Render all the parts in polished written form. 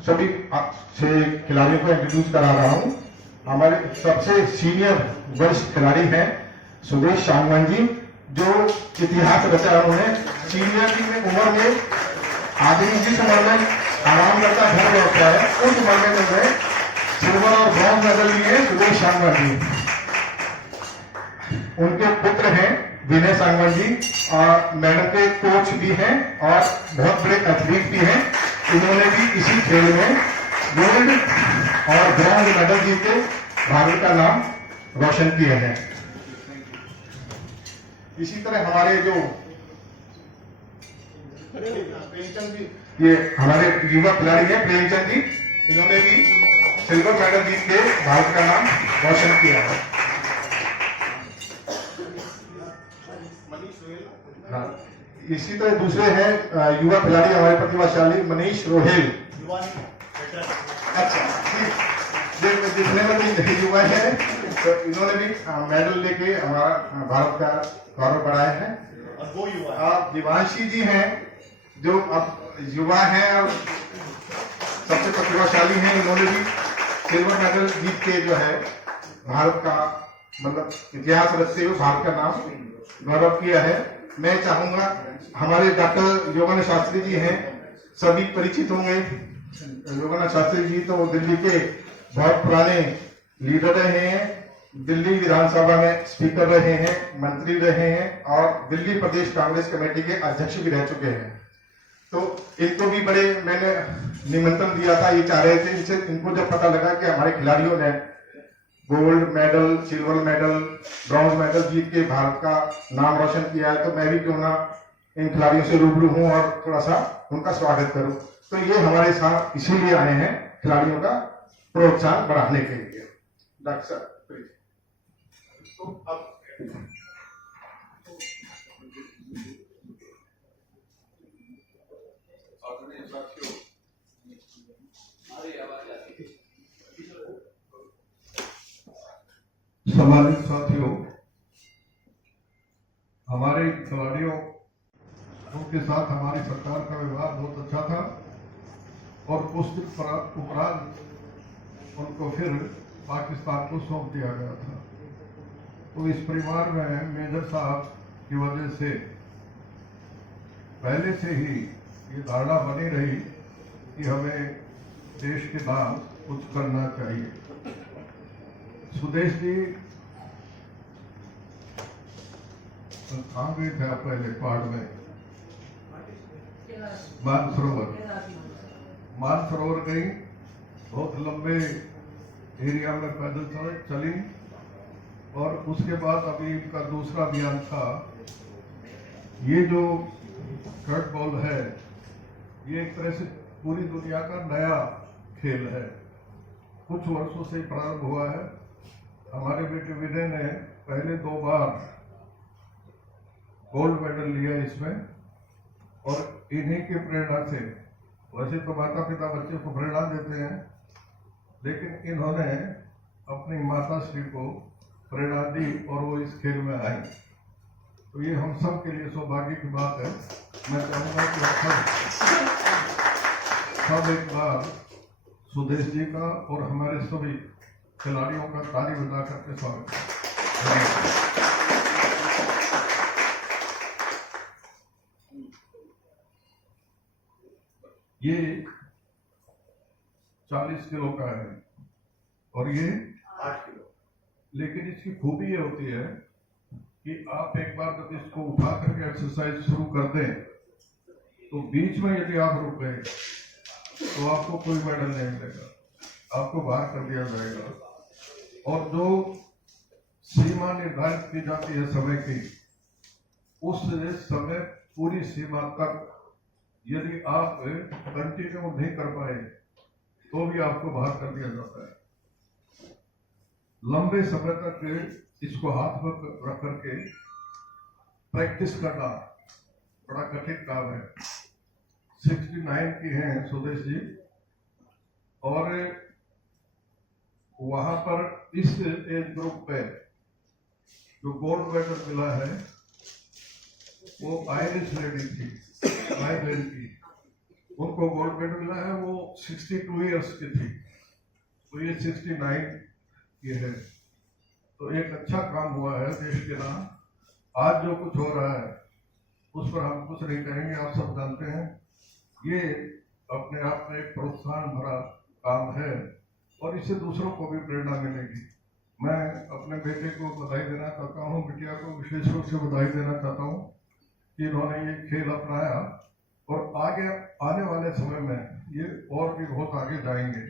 सभी से खिलाड़ियों को इंट्रोड्यूस करा रहा हूं। हमारे सबसे सीनियर वरिष्ठ खिलाड़ी हैं सुदेश सांगवान जी, जो इतिहास रचा उन्होंने। सीनियर की उम्र में आदमी जिस उम्र में आराम करता घर लौटता है, उस उम्र में उन्होंने सिल्वर और ब्रॉन्ज मेडल लिए सुदेश सांगवान जी। उनके पुत्र हैं विनय सांगवान जी, और मैडम के कोच भी हैं और बहुत बड़े एथलीट भी हैं। इन्होंने भी इसी खेल में गोल्ड और ब्रॉन्ज मेडल जीत के भारत का नाम रोशन किए हैं। इसी तरह हमारे जो प्रेमचंद जी, ये हमारे युवा खिलाड़ी हैं प्रेमचंद जी, इन्होंने भी सिल्वर मेडल जीत के भारत का नाम रोशन किया है। हाँ, इसी तरह दूसरे हैं युवा खिलाड़ी हमारे प्रतिभाशाली मनीष रोहेल। अच्छा, जितने में भी युवा है, तो इन्होंने भी मेडल लेके हमारा भारत का गौरव बढ़ाया है। और वो युवा दिवांशी जी हैं, जो अब युवा हैं और सबसे प्रतिभाशाली हैं। इन्होंने भी सिल्वर मेडल जीत के जो है भारत का मतलब इतिहास रचते हुए भारत का नाम गौरव किया है। मैं चाहूंगा हमारे डॉक्टर योगानंद शास्त्री जी हैं, सभी परिचित होंगे। योगानंद शास्त्री जी तो दिल्ली के बहुत पुराने लीडर रहे हैं, दिल्ली विधानसभा में स्पीकर रहे हैं, मंत्री रहे हैं और दिल्ली प्रदेश कांग्रेस कमेटी के अध्यक्ष भी रह चुके हैं। तो इनको भी बड़े मैंने निमंत्रण दिया था, ये चाह रहे थे। इनसे इनको जब पता लगा कि हमारे खिलाड़ियों ने gold medal, silver medal, bronze medal जीत के भारत का नाम रोशन किया है, तो मैं भी क्यों ना इन खिलाड़ियों से रूबरू हूं और थोड़ा सा उनका स्वागत करूं। तो ये हमारे साथ इसीलिए आए हैं, खिलाड़ियों का प्रोत्साहन बढ़ाने के लिए। डॉक्टर साहब, तो अब सम्मानित साथियों, हमारे खिलाड़ियों के साथ हमारी सरकार का व्यवहार बहुत अच्छा था और कुछ दिन उपरांत उनको फिर पाकिस्तान को सौंप दिया गया था। तो इस परिवार में मेजर साहब की वजह से पहले से ही ये धारणा बनी रही कि हमें देश के नाम कुछ करना चाहिए। सुदेश जी कहाँ गए थे आप पहले? पहाड़ में मानसरोवर गई, बहुत लंबे एरिया में पैदल चली और उसके बाद अभी इनका दूसरा अभियान था। ये जो कर्ट बॉल है, ये एक तरह से पूरी दुनिया का नया खेल है, कुछ वर्षों से प्रारंभ हुआ है। हमारे बेटे विनय ने पहले 2 बार गोल्ड मेडल लिया इसमें, और इन्हीं की प्रेरणा से, वैसे तो माता पिता बच्चे को प्रेरणा देते हैं, लेकिन इन्होंने अपनी माता श्री को प्रेरणा दी और वो इस खेल में आई। तो ये हम सब के लिए सौभाग्य की बात है। मैं चाहूंगा कि सब एक बार सुदेश जी का और हमारे सभी खिलाड़ियों का ताली बजा करके स्वागत करें। ये 40 किलो का है और ये 8 किलो। लेकिन इसकी खूबी ये होती है कि आप एक बार जब इसको उठा करके एक्सरसाइज शुरू कर दें, तो बीच में यदि आप रुक गए तो आपको कोई मेडल नहीं मिलेगा, आपको बाहर कर दिया जाएगा। और जो सीमा निर्धारित की जाती है समय की, उस समय पूरी सीमा तक यदि आप कंटिन्यू नहीं कर पाए तो भी आपको बाहर कर दिया जाता है। लंबे समय तक इसको हाथ में रख करके प्रैक्टिस करना बड़ा कठिन काम है। 69 की हैं सुदेश जी, और वहां पर इस एज ग्रुप में जो गोल्ड मेडल मिला है वो आयरिश लेडी थी, माई बहन की। उनको गोल्ड मेडल मिला है, वो 62 इयर्स की थी, तो ये 69 ये है। तो एक अच्छा काम हुआ है देश के नाम। आज जो कुछ हो रहा है उस पर हम कुछ नहीं कहेंगे, आप सब जानते हैं। ये अपने आप में एक प्रोत्साहन भरा काम है और इससे दूसरों को भी प्रेरणा मिलेगी। मैं अपने बेटे को बधाई देना चाहता हूँ, बिटिया को विशेष रूप से बधाई देना चाहता हूँ कि इन्होंने ये खेल अपनाया और आगे आने वाले समय में ये और भी बहुत आगे जाएंगे।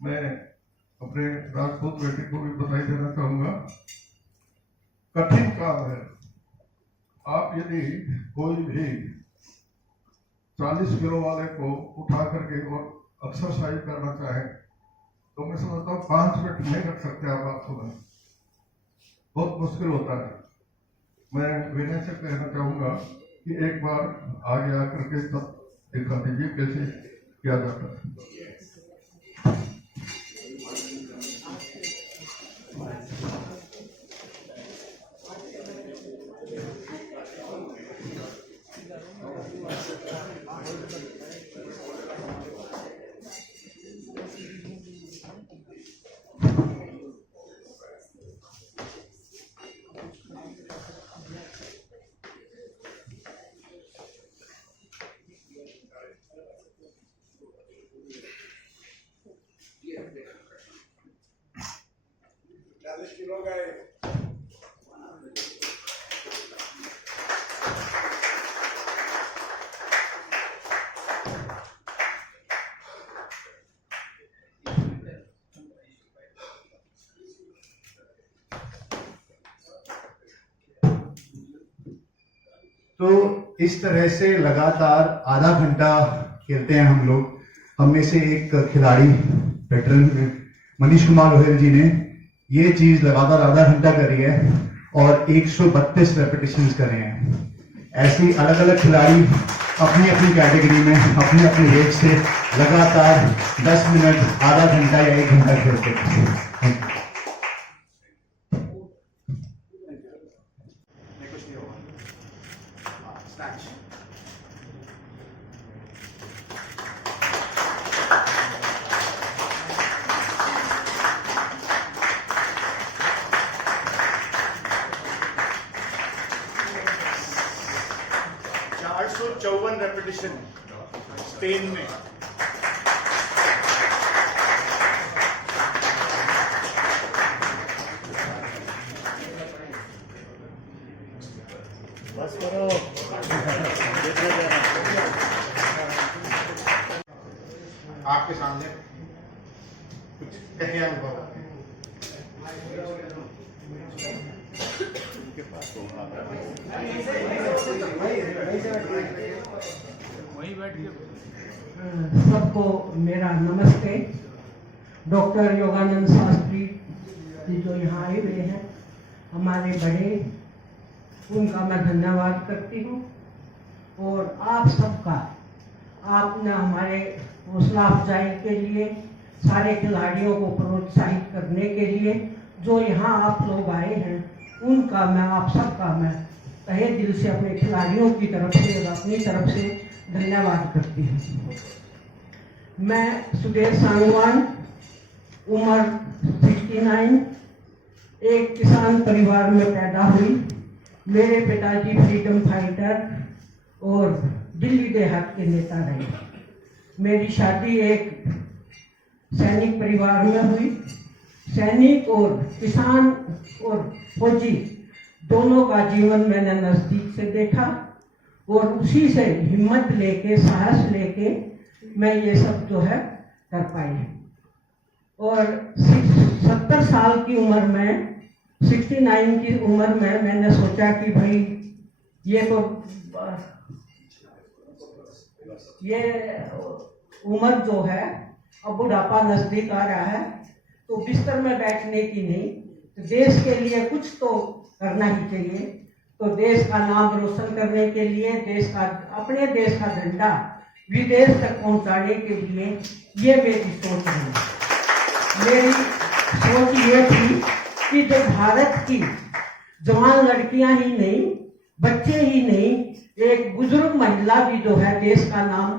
मैं अपने राजपूत बेटे को भी बधाई देना चाहूँगा। कठिन काम है। आप यदि कोई भी 40 किलो वाले को उठा करके और एक्सरसाइज करना चाहे तो मैं समझता हूँ 5 मिनट नहीं रख सकते आप हाथों में, बहुत मुश्किल होता है। मैं विनय से कहना चाहूँगा कि एक बार आगे आकर के तब दिखा दीजिए कैसे किया जाता है। तो इस तरह से लगातार आधा घंटा खेलते हैं हम लोग। हम में से एक खिलाड़ी वेटरन मनीष कुमार गोयल जी ने ये चीज लगातार आधा घंटा करी है और 132 रेपिटेशंस करे हैं। ऐसी अलग अलग खिलाड़ी अपनी अपनी कैटेगरी में अपनी अपनी एज से लगातार 10 मिनट, आधा घंटा या 1 घंटा खेलते हैं। रेपिटेशन स्पेन में। बस करो। आपके सामने कुछ कहे अनुभव सबको मेरा नमस्ते। डॉक्टर योगानंद शास्त्री जी जो यहाँ आए हुए हैं, हमारे बड़े, उनका मैं धन्यवाद करती हूँ। और आप सबका, आपने हमारे हौसला अफजाई के लिए, सारे खिलाड़ियों को प्रोत्साहित करने के लिए जो यहाँ आप लोग आए हैं, उनका मैं, आप सबका मैं तहे दिल से अपने खिलाड़ियों की तरफ से और अपनी तरफ से धन्यवाद करती हूँ। मैं सुदेश सांगवान, उम्र 69, एक किसान परिवार में पैदा हुई। मेरे पिताजी फ्रीडम फाइटर और दिल्ली देहात के नेता रहे। मेरी शादी एक सैनिक परिवार में हुई। सैनिक और किसान और फौजी दोनों का जीवन मैंने नजदीक से देखा और उसी से हिम्मत लेके, साहस लेके मैं ये सब जो है कर पाई। और 70 साल की उम्र में, 69 की उम्र में मैंने सोचा कि भाई ये तो ये उम्र जो है, अब बुढ़ापा नजदीक आ रहा है, तो बिस्तर में बैठने की नहीं, तो देश के लिए कुछ तो करना ही चाहिए। तो देश का नाम रोशन करने के लिए, देश का, अपने देश का झंडा विदेश तक पहुंचाने के लिए ये मेरी सोच है। मेरी सोच ये थी कि जो भारत की जवान लड़कियां ही नहीं, बच्चे ही नहीं, एक बुजुर्ग महिला भी जो है देश का नाम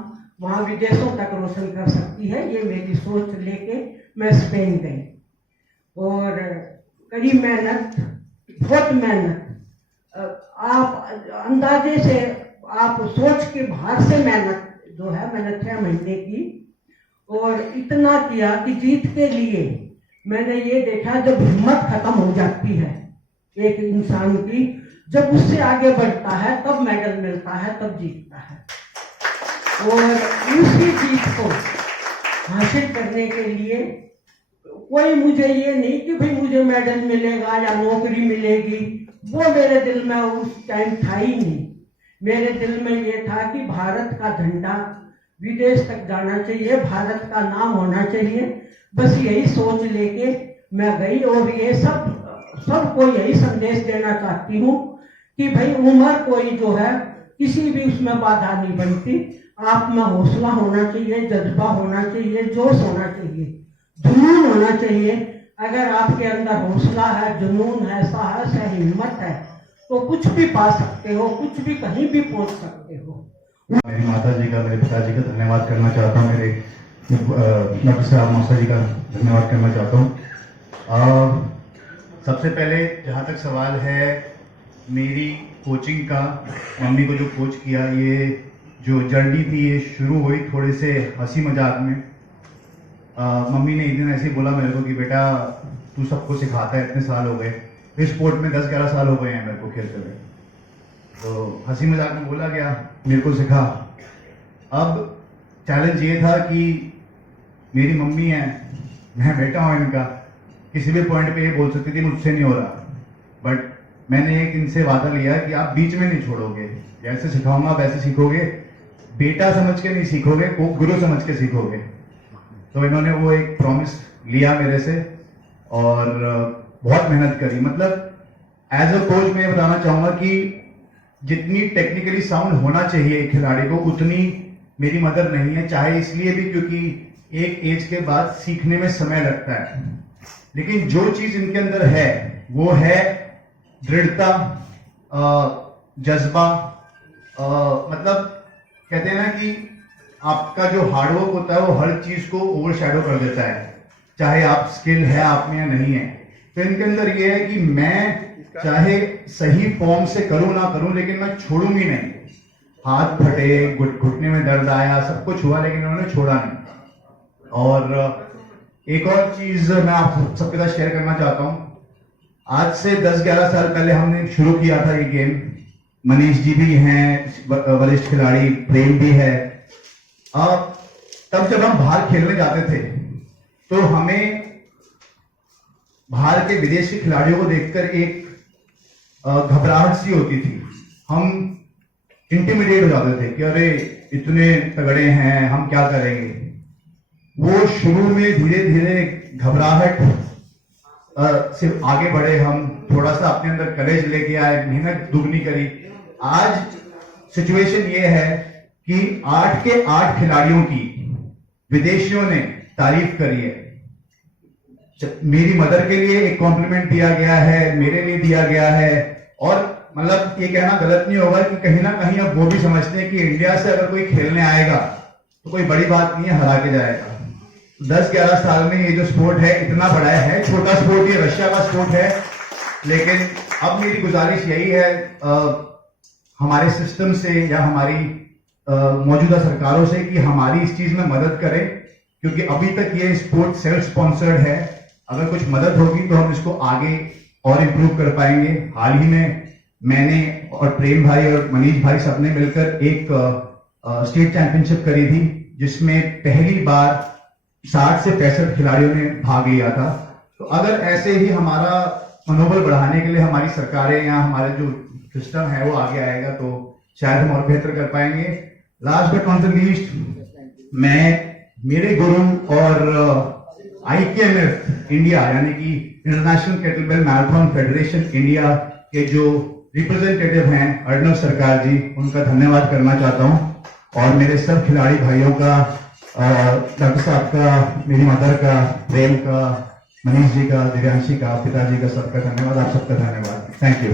वहाँ विदेशों तक रोशन कर सकती है। ये मेरी सोच लेके मैं स्पेन गई और कड़ी मेहनत, बहुत मेहनत, आप अंदाजे से आप सोच के बाहर से मेहनत जो है मैंने 6 महीने की, और इतना किया कि जीत के लिए मैंने ये देखा जब हिम्मत खत्म हो जाती है एक इंसान की, जब उससे आगे बढ़ता है तब मेडल मिलता है, तब जीतता है। और उसी जीत को हासिल करने के लिए कोई मुझे ये नहीं कि भाई मुझे मेडल मिलेगा या नौकरी मिलेगी, वो मेरे दिल में उस टाइम था ही नहीं। मेरे दिल में ये था कि भारत का झंडा विदेश तक जाना चाहिए, भारत का नाम होना चाहिए, बस यही सोच लेके मैं गई। और ये सबको यही संदेश देना चाहती हूँ कि भाई उम्र कोई जो है किसी भी उसमें बाधा नहीं बनती। आप में हौसला होना चाहिए, जज्बा होना चाहिए, जोश होना चाहिए, जुनून होना चाहिए। अगर आपके अंदर हौसला है, जुनून है, साहस है, हिम्मत है, तो कुछ भी पा सकते हो, कुछ भी कहीं भी पहुंच सकते हो। मेरी माता जी का, मेरे पिताजी का धन्यवाद करना चाहता हूँ, मेरे डॉक्टर साहब मौसा जी का धन्यवाद करना चाहता हूँ। सबसे पहले जहाँ तक सवाल है मेरी कोचिंग का, मम्मी को जो कोच किया, ये जो जर्नी थी ये शुरू हुई थोड़े से हंसी मजाक में। मम्मी ने एक दिन ऐसे ही बोला मेरे को कि बेटा तू सबको सिखाता है, इतने साल हो गए, इस स्पोर्ट में 10-11 साल हो गए हैं मेरे को खेलते हुए, तो हंसी मजाक में बोला गया, मेरे को सिखा। अब चैलेंज ये था कि मेरी मम्मी है, मैं बेटा हूं इनका, किसी भी पॉइंट पे ये बोल सकती थी मुझसे नहीं हो रहा, बट मैंने एक इनसे वादा लिया कि आप बीच में नहीं छोड़ोगे, जैसे सिखाऊंगा वैसे सीखोगे, बेटा समझ के नहीं सीखोगे, गुरु समझ के सीखोगे। तो इन्होंने वो एक प्रॉमिस लिया मेरे से और बहुत मेहनत करी। मतलब एज अ कोच मैं बताना चाहूंगा कि जितनी टेक्निकली साउंड होना चाहिए एक खिलाड़ी को, उतनी मेरी मदर नहीं है, चाहे इसलिए भी क्योंकि एक एज के बाद सीखने में समय लगता है, लेकिन जो चीज इनके अंदर है वो है दृढ़ता, जज्बा। मतलब कहते हैं ना कि आपका जो हार्डवर्क होता है वो हर चीज को ओवरशैडो कर देता है, चाहे आप स्किल है आप में या नहीं है। तो इनके अंदर ये है कि मैं चाहे सही फॉर्म से करूं ना करूं, लेकिन मैं छोड़ूंगी नहीं। हाथ फटे, घुटने में दर्द आया, सब कुछ हुआ, लेकिन उन्होंने छोड़ा नहीं। और एक और चीज मैं आप सबके साथ शेयर करना चाहता हूं। आज से 10-11 साल पहले हमने शुरू किया था ये गेम। मनीष जी भी हैं वरिष्ठ खिलाड़ी, प्रेम भी है। तब जब हम बाहर खेलने जाते थे तो हमें बाहर के विदेशी खिलाड़ियों को देखकर एक घबराहट सी होती थी, हम इंटिमिडेट हो जाते थे कि अरे इतने तगड़े हैं, हम क्या करेंगे। वो शुरू में धीरे धीरे घबराहट सिर्फ आगे बढ़े, हम थोड़ा सा अपने अंदर करेज लेके आए, मेहनत दुगनी करी। आज सिचुएशन ये है कि 8 के 8 खिलाड़ियों की विदेशियों ने तारीफ करी है। मेरी मदर के लिए एक कॉम्प्लीमेंट दिया गया है, मेरे लिए दिया गया है, और मतलब ये कहना गलत नहीं होगा कि कहीं ना कहीं अब वो भी समझते हैं कि इंडिया से अगर कोई खेलने आएगा तो कोई बड़ी बात नहीं है, हरा के जाएगा। 10-11 साल में ये जो स्पोर्ट है इतना बड़ा है, छोटा स्पोर्ट ये रशिया का स्पोर्ट है, लेकिन अब मेरी गुजारिश यही है हमारे सिस्टम से या हमारी मौजूदा सरकारों से कि हमारी इस चीज में मदद करें, क्योंकि अभी तक ये स्पोर्ट सेल्फ स्पॉन्सर्ड है। अगर कुछ मदद होगी तो हम इसको आगे और इम्प्रूव कर पाएंगे। हाल ही में मैंने और प्रेम भाई और मनीष भाई सबने मिलकर एक स्टेट चैंपियनशिप करी थी, जिसमें पहली बार 60 से 65 खिलाड़ियों ने भाग लिया था। तो अगर ऐसे ही हमारा मनोबल बढ़ाने के लिए हमारी सरकारें या हमारे जो सिस्टम है वो आगे आएगा तो शायद हम और बेहतर कर पाएंगे। Last but not the least, मैं मेरे गुरु और IKMF इंडिया यानी कि international kettlebell marathon federation India के जो रिप्रेजेंटेटिव हैं अर्णव सरकार जी, उनका धन्यवाद करना चाहता हूं। और मेरे सब खिलाड़ी भाइयों का, डॉक्टर साहब का, मेरी मदर का, प्रेम का, मनीष जी का, दिव्यांशी का, पिताजी का, सबका धन्यवाद। आप सबका धन्यवाद। Thank you.